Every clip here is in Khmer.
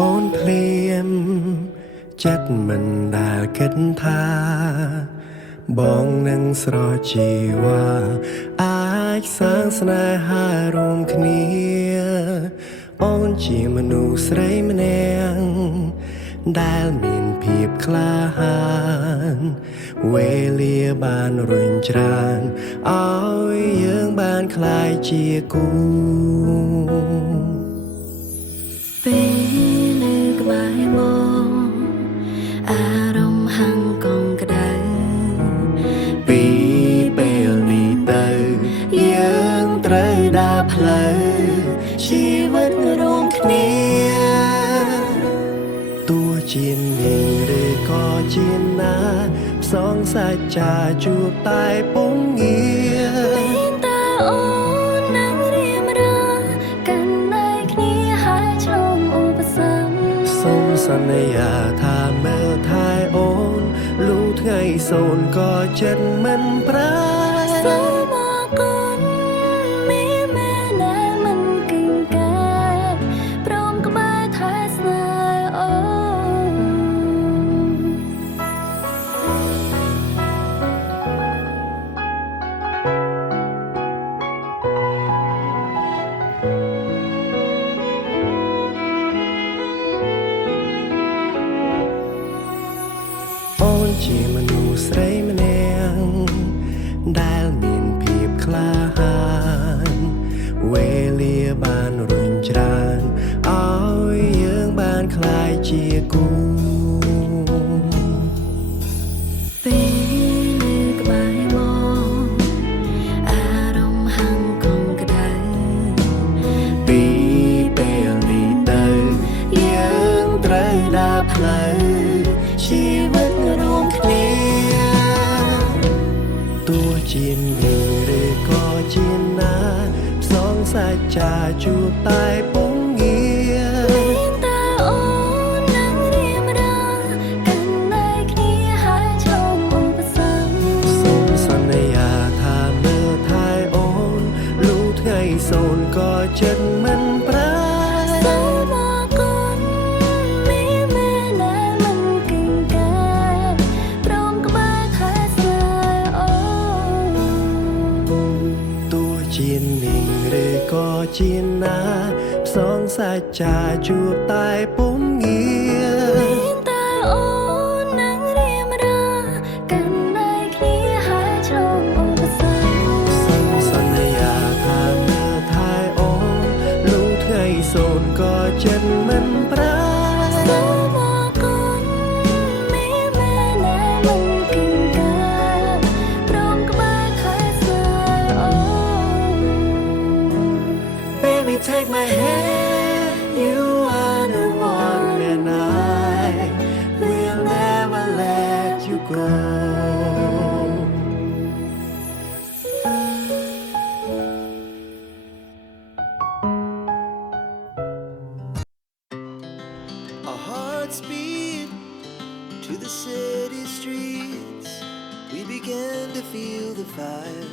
អូនភ្លាមចិត្តមិនដែលគិតថាបងនឹងស្រជីវ៉ាអាចសាងស្នេហារួមគ្នាអូនជាមនុស្សស្រីម្នាក់ដែលមានភាពក្លាហានវេលាបានរុញច្រានឲ្យយើងបានក្លាយជាគូពេលនៅក្បែរបងអារម្មណ៍ហាំងកងក្ដៅពីពេលនេះទៅយើងត្រូវដើរផ្លូវជីវិតរួមគ្នាទោះជានេះឬក៏ជាណាផ្សងសាច់ចាជួបតែពុំងាមានតែអូននឹងរៀមរាកាន់តែគ្នាហើយឆ្លងឧបសគ្គសូមសន្យាថាមើលថែអូនលុះថ្ងៃសូនក៏ចិត្តមិនប្រាសូមអរគុណមានមែនដែលមិនគិតកើតព្រមក្បែរថែស្នេហ៍អូនអូនជាមនុស្សស្រីម្នាក់ដែលមានភាពក្លាហានវេលាបានរុញច្រានឲ្យយើងបានក្លាយជាគូពេលនៅក្បែរបងអារម្មណ៍ហាំងកងក្ដៅពីពេលនេះទៅយើងត្រូវដើរផ្លូវជីវិតរួមគ្នាទោះជានេះឬក៏ជាណាផ្សងសាច់ចាជួបតែពុំងាមានតែអូននឹងរៀមរាកាន់តែគ្នាហើយឆ្លងឧបសគ្គសូមសន្យាថាមើលថែអូនលុះថ្ងៃសូនក៏ចិត្តមិនប្រាសូមអរគុណមានមែនដែលមិនគិតកើតព្រមក្បែរថែស្នេហ៍អូនទោះជានេះឬក៏ជាណាផ្សងសាច់ចាជួបតែពុំងាមានតែអូននឹងរៀមរាកាន់តែគ្នាហើយឆ្លងឧបសគ្គសូមសន្យាថាមើលថែអូនលុះថ្ងៃសូនក៏ចិត្តមិនប្រាសូមអរគុណមានមែនដែលមិនគិតកើតព្រមក្បែរថែស្នេហ៍អូន Baby take my hand you are the one and I will never let you go Our hearts beat to the city streets. We began to feel the fire.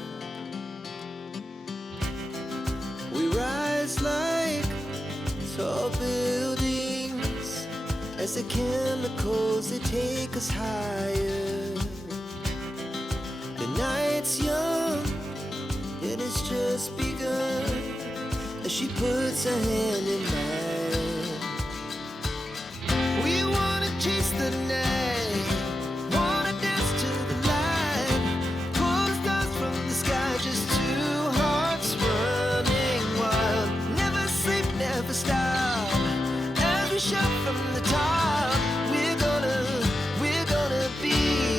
We rise like tall buildings as the chemicals they take us higher. The night's young and it's just begun as she puts her hand in mine. We wanna chase the night, wanna dance to the light, pull the stars from the sky, just two hearts running wild. Never sleep, never stop, as we shout from the top. We're gonna be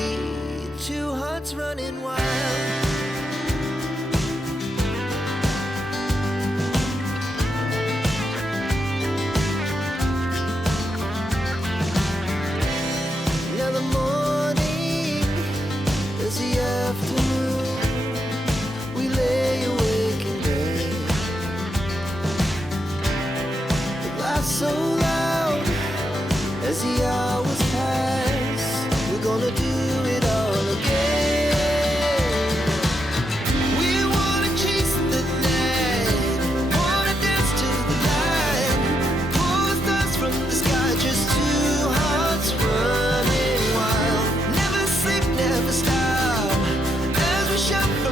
stop as we shout